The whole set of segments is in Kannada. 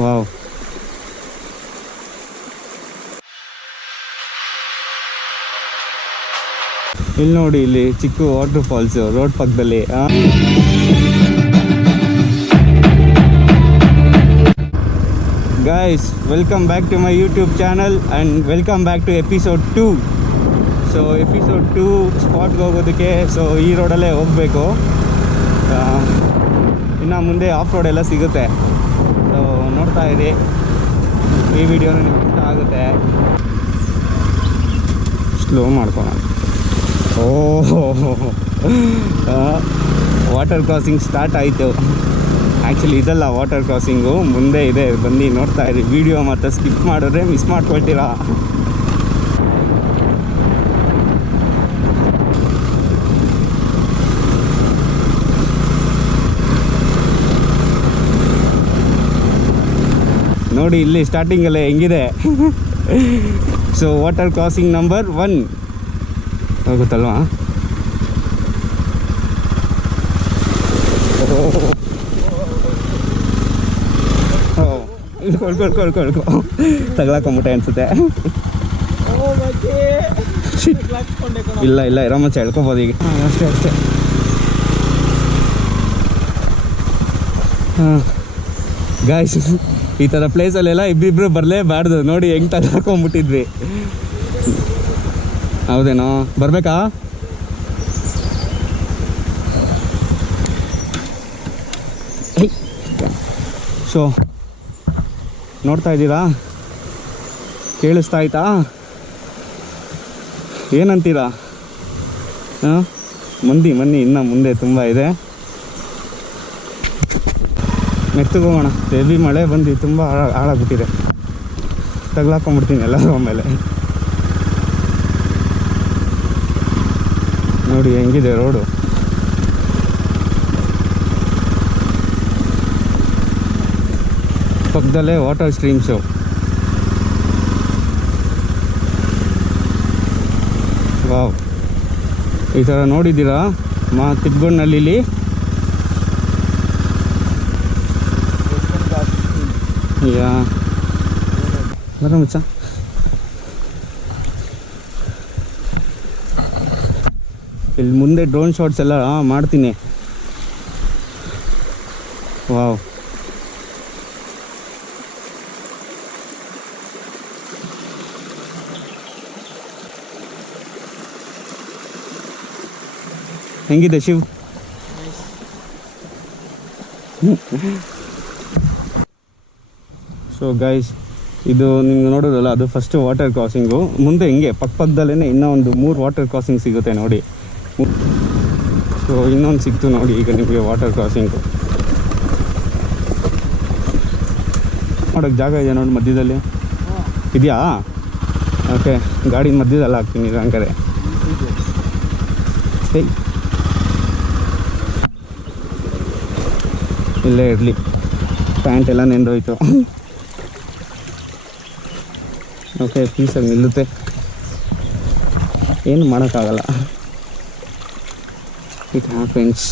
ವಾವ್, ಇಲ್ಲಿ ನೋಡಿ, ಇಲ್ಲಿ ಚಿಕ್ಕ ವಾಟರ್ ಫಾಲ್ಸು ರೋಡ್ ಪಕ್ಕದಲ್ಲಿ. Guys, welcome back to my YouTube channel and welcome back to episode 2. So episode 2 ಸ್ಪಾಟ್ಗೆ ಹೋಗೋದಕ್ಕೆ ಸೊ ಈ ರೋಡಲ್ಲೇ ಹೋಗಬೇಕು. ಇನ್ನು ಮುಂದೆ ಆಫ್ ರೋಡ್ ಎಲ್ಲ ಸಿಗುತ್ತೆ. ಸೊ ನೋಡ್ತಾ ಇರಿ, ಈ ವಿಡಿಯೋನ ನಿಮ್ಗೆ ಇಷ್ಟ ಆಗುತ್ತೆ. ಸ್ಲೋ ಮಾಡ್ಕೊಳ್ಳೋಣ. ವಾಟರ್ ಕ್ರಾಸಿಂಗ್ ಸ್ಟಾರ್ಟ್ ಆಯಿತು. ಆ್ಯಕ್ಚುಲಿ ಇದಲ್ಲ ವಾಟರ್ ಕ್ರಾಸಿಂಗು, ಮುಂದೆ ಇದೆ, ಬನ್ನಿ ನೋಡ್ತಾ ಇರಿ. ವಿಡಿಯೋ ಮತ್ತು ಸ್ಕಿಪ್ ಮಾಡಿದ್ರೆ ಮಿಸ್ ಮಾಡ್ಕೊಳ್ತೀರಾ. ನೋಡಿ ಇಲ್ಲಿ ಸ್ಟಾರ್ಟಿಂಗಲ್ಲೇ ಹೆಂಗಿದೆ. So water crossing number 1 ಹೋಗುತ್ತಲ್ವಾ? ಕೊಳ್ಕೊ ತಗ್ಲಾಕೊಂಬಿಟ್ಟೆ ಅನ್ಸುತ್ತೆ. ಇಲ್ಲ ಇರೋ ಮಚ್ಚ ಹೇಳ್ಕೊಬೋದು ಈಗ. ಅಷ್ಟೇ. ಗಾಯ್ಸ್, ಈ ಥರ ಪ್ಲೇಸಲ್ಲೆಲ್ಲ ಇಬ್ಬಿಬ್ರು ಬರಲೇಬಾರ್ದು. ನೋಡಿ ಹೆಂಗೆ ತಗ್ಲಾಕೊಂಬಿಟ್ಟಿದ್ವಿ. ಹೌದೇನೋ, ಬರಬೇಕಾ? ಸೊ ನೋಡ್ತಾ ಇದ್ದೀರಾ, ಕೇಳಿಸ್ತಾ ಆಯ್ತಾ? ಏನಂತೀರಾ? ಮಂದಿ ಇನ್ನು ಮುಂದೆ ತುಂಬ ಇದೆ. ಮೆತ್ತಗೋಗೋಣ. ಹೆವಿ ಮಳೆ ಬಂದು ತುಂಬ ಹಾಳಾಗ್ಬಿಟ್ಟಿದೆ. ತಗ್ಲಾಕೊಂಬಿಡ್ತೀನಿ ಎಲ್ಲರೂ ಆಮೇಲೆ. ನೋಡಿ ಹೆಂಗಿದೆ ರೋಡು. ಪಕ್ಕದಲ್ಲೇ ವಾಟರ್ ಸ್ಟ್ರೀಮ್ಸು. ವಾವ್, ಈ ಥರ ನೋಡಿದ್ದೀರಾ ತಿಪ್ಪಗೊಂಡಲ್ಲಿ? ಯಾ ಬರ ಮಚ್ಚ. ಇಲ್ಲಿ ಮುಂದೆ ಡ್ರೋನ್ ಶಾಟ್ಸ್ ಎಲ್ಲ ಮಾಡ್ತೀನಿ. ವಾವ್, ಹೆಂಗಿದೆ ಶಿವ್? ಸೊ ಗೈಸ್, ಇದು ನಿಮ್ಗೆ ನೋಡೋದಲ್ಲ, ಅದು ಫಸ್ಟ್ ವಾಟರ್ ಕ್ರಾಸಿಂಗು. ಮುಂದೆ ಹಿಂಗೆ ಪಕ್ಕದಲ್ಲೇ ಇನ್ನೂ ಒಂದು 3 ವಾಟರ್ ಕ್ರಾಸಿಂಗ್ ಸಿಗುತ್ತೆ ನೋಡಿ. ಸೊ ಇನ್ನೊಂದು ಸಿಕ್ತು ನೋಡಿ ಈಗ ನಿಮಗೆ ವಾಟರ್ ಕ್ರಾಸಿಂಗು. ನೋಡೋಕ್ಕೆ ಜಾಗ ಇದೆ ನೋಡಿ ಮಧ್ಯದಲ್ಲಿ. ಇದೆಯಾ? ಓಕೆ, ಗಾಡಿ ಮಧ್ಯದಲ್ಲಿ ಹಾಕ್ತೀನಿ ಇದು ಹಂಗಾರೆ. ಸರಿ, ಇಲ್ಲೇ ಇರಲಿ. ಪ್ಯಾಂಟ್ ಎಲ್ಲ ನೆಂದೋಯ್ತು. ಓಕೆ, ಪೀಸಾಗಿ ನಿಲ್ಲುತ್ತೆ, ಏನು ಮಾಡೋಕ್ಕಾಗಲ್ಲ. It happens.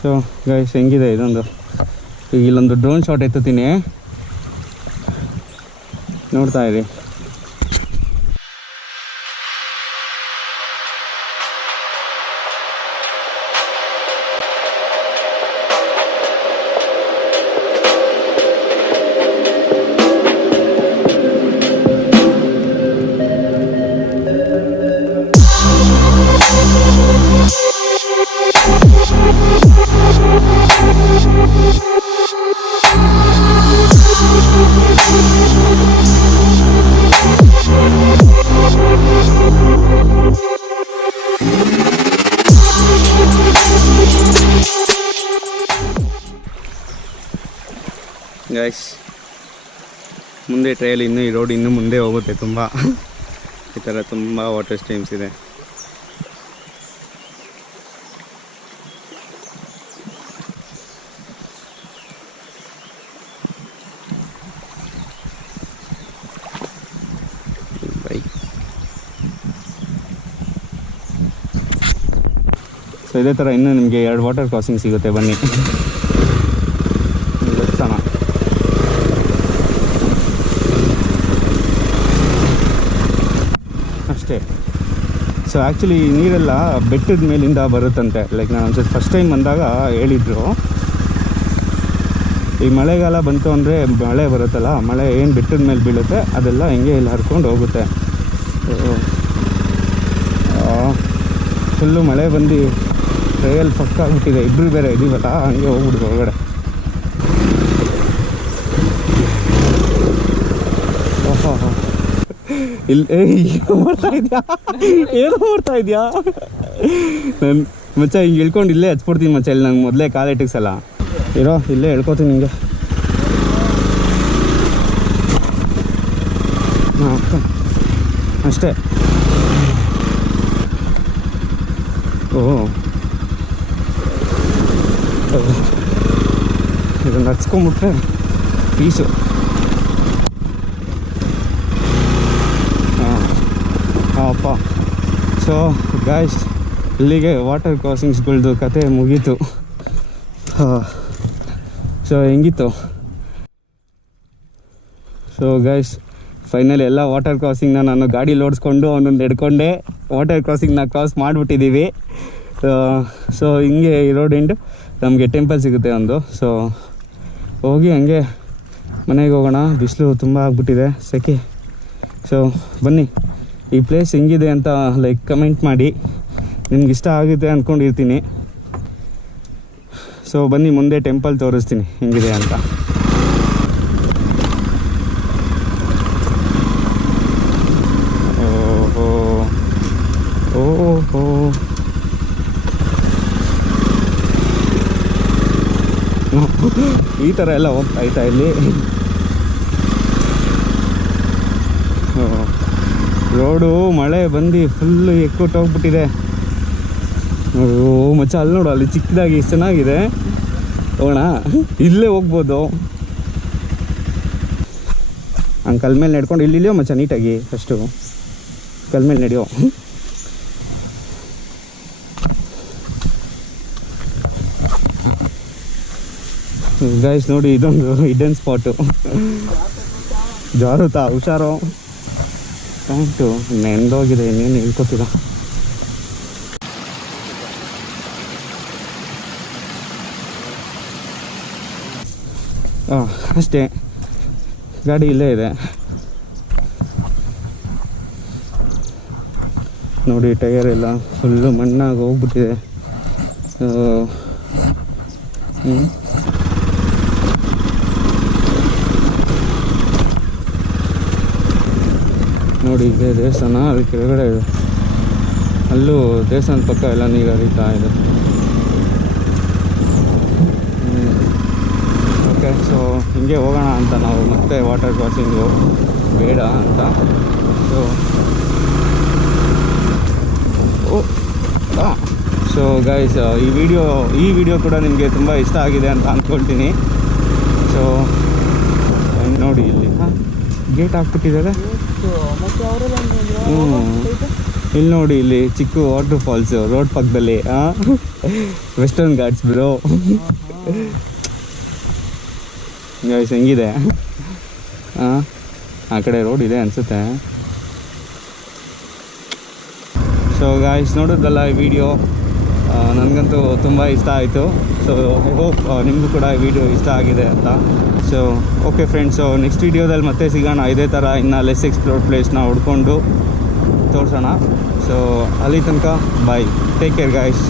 ಸೊ ಗೈಸ್, ಹೆಂಗಿದೆ ಇದೊಂದು. ಈಗ ಇಲ್ಲೊಂದು ಡ್ರೋನ್ ಶಾಟ್ ಎತ್ತುತ್ತೀನಿ, ನೋಡ್ತಾ ಇರಿ. ಗೈಸ್, ಮುಂದೆ ಟ್ರಯಲ್ ಇನ್ನೂ ಈ ರೋಡ್ ಇನ್ನೂ ಮುಂದೆ ಹೋಗುತ್ತೆ. ತುಂಬ ಈ ಥರ ತುಂಬ ವಾಟರ್ ಸ್ಟ್ರೀಮ್ಸ್ ಇದೆ. ಸೊ ಇದೇ ಥರ ಇನ್ನೂ ನಿಮಗೆ 2 ವಾಟರ್ ಕ್ರಾಸಿಂಗ್ ಸಿಗುತ್ತೆ. ಬನ್ನಿ, ಸೊ ಆ್ಯಕ್ಚುಲಿ ಈ ನೀರೆಲ್ಲ ಬೆಟ್ಟದ ಮೇಲಿಂದ ಬರುತ್ತಂತೆ. ಲೈಕ್ ನಾನು ಒಂದ್ಸತಿ ಫಸ್ಟ್ ಟೈಮ್ ಬಂದಾಗ ಹೇಳಿದ್ರು, ಈ ಮಳೆಗಾಲ ಬಂತು ಅಂದರೆ ಮಳೆ ಬರುತ್ತಲ್ಲ, ಮಳೆ ಏನು ಬೆಟ್ಟದ ಮೇಲೆ ಬೀಳುತ್ತೆ ಅದೆಲ್ಲ ಹೆಂಗೆ ಇಲ್ಲಿ ಹರ್ಕೊಂಡು ಹೋಗುತ್ತೆ. ಫುಲ್ಲು ಮಳೆ ಬಂದು ಟ್ರೈಯಲ್ಲಿ ಫಕ್ ಆಗಿಬಿಟ್ಟಿದೆ. ಇಬ್ಬರು ಬೇರೆ ಇದೀವಲ್ಲ, ಹಂಗೆ ಹೋಗ್ಬಿಡ್ತು ಹೊರಗಡೆ. ಇಲ್ಲಿ ಏನು ಮಾಡ್ತಾ ಇದೆಯಾ ನಾನು ಮಚ್ಚ ಹಿಂಗೆ ಇಳ್ಕೊಂಡು ಇಲ್ಲೇ ಹಚ್ಬಿಡ್ತೀನಿ ಮಚ್ಚ. ಇಲ್ಲಿ ನಂಗೆ ಮೊದಲೇ ಕಾಲೇಟಿಕ್ಸಲ್ಲ ಇರೋ, ಇಲ್ಲೇ ಹೇಳ್ಕೊತೀನಿ ನಿಮಗೆ. ಹಾಂ ಅಷ್ಟೇ. ಇದನ್ನು ಹಚ್ಕೊಂಬಿಟ್ರೆ ಪೀಸು. ಹಾಂಪ್ಪ. ಸೊ ಗಾಯ್ಸ್, ಇಲ್ಲಿಗೆ ವಾಟರ್ ಕ್ರಾಸಿಂಗ್ಸ್ಗಳ್ದು ಕತೆ ಮುಗೀತು. ಸೊ ಹೆಂಗಿತ್ತು? ಸೊ ಗೈಸ್, ಫೈನಲಿ ಎಲ್ಲ ವಾಟರ್ ಕ್ರಾಸಿಂಗ್ನ ನಾನು ಗಾಡೀಲಿ ಓಡಿಸ್ಕೊಂಡು ಒಂದೊಂದು ಹಿಡ್ಕೊಂಡೆ ವಾಟರ್ ಕ್ರಾಸಿಂಗ್ನ ಕ್ರಾಸ್ ಮಾಡಿಬಿಟ್ಟಿದ್ದೀವಿ. ಸೊ ಹಿಂಗೆ ಈ ರೋಡ್ ಎಂಡ್ ನಮಗೆ ಟೆಂಪಲ್ ಸಿಗುತ್ತೆ ಒಂದು. ಸೊ ಹೋಗಿ ಹಂಗೆ ಮನೆಗೆ ಹೋಗೋಣ. ಬಿಸಿಲು ತುಂಬ ಆಗ್ಬಿಟ್ಟಿದೆ, ಸೆಕೆ. ಸೊ ಬನ್ನಿ, ಈ ಪ್ಲೇಸ್ ಹೆಂಗಿದೆ ಅಂತ ಲೈಕ್ ಕಮೆಂಟ್ ಮಾಡಿ. ನಿಮ್ಗೆ ಇಷ್ಟ ಆಗುತ್ತೆ ಅಂದ್ಕೊಂಡಿರ್ತೀನಿ. ಸೊ ಬನ್ನಿ, ಮುಂದೆ ಟೆಂಪಲ್ ತೋರಿಸ್ತೀನಿ ಹೆಂಗಿದೆ ಅಂತ. ಓಹೋ ಈ ಥರ ಎಲ್ಲ ಹೋಗ್ತಾಯ್ತಾ ಇಲ್ಲಿ. ರೋಡು ಮಳೆ ಬಂದು ಫುಲ್ಲು ಎಕ್ಕುಟ್ಟು ಹೋಗ್ಬಿಟ್ಟಿದೆ. ಮಚ್ಚ ಅಲ್ಲಿ ನೋಡು, ಅಲ್ಲಿ ಚಿಕ್ಕದಾಗಿ ಎಷ್ಟು ಚೆನ್ನಾಗಿದೆ. ಹೋಗೋಣ, ಇಲ್ಲೇ ಹೋಗ್ಬೋದು. ಹಂಗೆ ಕಲ್ ಮೇಲೆ ನಡ್ಕೊಂಡು ಇಲ್ಲಿಯೋ ಮಚ್ಚ ನೀಟಾಗಿ ಫಸ್ಟು ಕಲ್ ಮೇಲೆ ನಡೆಯೋ. ಗೈಸ್ ನೋಡಿ, ಇದೊಂದು ಹಿಡನ್ ಸ್ಪಾಟು. ಜಾರುತ್ತಾ, ಹುಷಾರು. ಪ್ಯಾಂಟು ನೆಂದೋಗಿದೆ, ಇನ್ನೇನು ಹೇಳ್ಕೊತೀರ. ಅಷ್ಟೇ, ಗಾಡಿ ಇಲ್ಲೇ ಇದೆ ನೋಡಿ. ಟೈರ್ ಎಲ್ಲ ಫುಲ್ಲು ಮಣ್ಣಾಗಿ ಹೋಗ್ಬಿಟ್ಟಿದೆ. ನೋಡಿ, ಇದೆ ದೇವಸ್ಥಾನ, ಅದು ಕೆಳಗಡೆ ಇದೆ. ಅಲ್ಲೂ ದೇವಸ್ಥಾನದ ಪಕ್ಕ ಎಲ್ಲ ನೀರು ಹರಿತಾ ಇದೆ. ಓಕೆ, ಸೊ ಹಿಂಗೆ ಹೋಗೋಣ ಅಂತ ನಾವು ಮತ್ತೆ ವಾಟರ್ ಕ್ರಾಸಿಂಗು ಬೇಡ ಅಂತ. ಸೊ ಗೈಸ್, ಈ ವಿಡಿಯೋ ಕೂಡ ನಿಮಗೆ ತುಂಬ ಇಷ್ಟ ಆಗಿದೆ ಅಂತ ಅಂದ್ಕೊಳ್ತೀನಿ. ಸೊ ನೋಡಿ, ಇಲ್ಲಿ ಗೇಟ್ ಹಾಕ್ಬಿಟ್ಟಿದ್ದಾರೆ. ಇಲ್ಲಿ ನೋಡಿ, ಇಲ್ಲಿ ಚಿಕ್ಕ ವಾಟರ್ ಫಾಲ್ಸು ರೋಡ್ ಪಕ್ಕದಲ್ಲಿ. Western Ghats bro. ಗೈಸ್ ಹೆಂಗಿದೆ? ಆ ಕಡೆ ರೋಡ್ ಇದೆ ಅನಿಸುತ್ತೆ. ಸೊ ಗೈಸ್, ನೋಡಿದ್ರಲ್ಲ ಈ ವಿಡಿಯೋ, ನನಗಂತೂ ತುಂಬ ಇಷ್ಟ ಆಯಿತು. ಸೊ ಐ ಹೋಪ್ ನಿಮಗೂ ಕೂಡ ಈ ವಿಡಿಯೋ ಇಷ್ಟ ಆಗಿದೆ ಅಂತ. So okay friends, so next ವಿಡಿಯೋದಲ್ಲಿ ಮತ್ತೆ ಸಿಗೋಣ. ಇದೇ ಥರ ಇನ್ನು ಲೆಸ್ ಎಕ್ಸ್ಪ್ಲೋರ್ಡ್ ಪ್ಲೇಸ್ನ ಹುಡ್ಕೊಂಡು ತೋರಿಸೋಣ. ಸೊ ಅಲ್ಲಿ ತನಕ ಬಾಯ್, ಟೇಕ್ ಕೇರ್ ಗೈಸ್.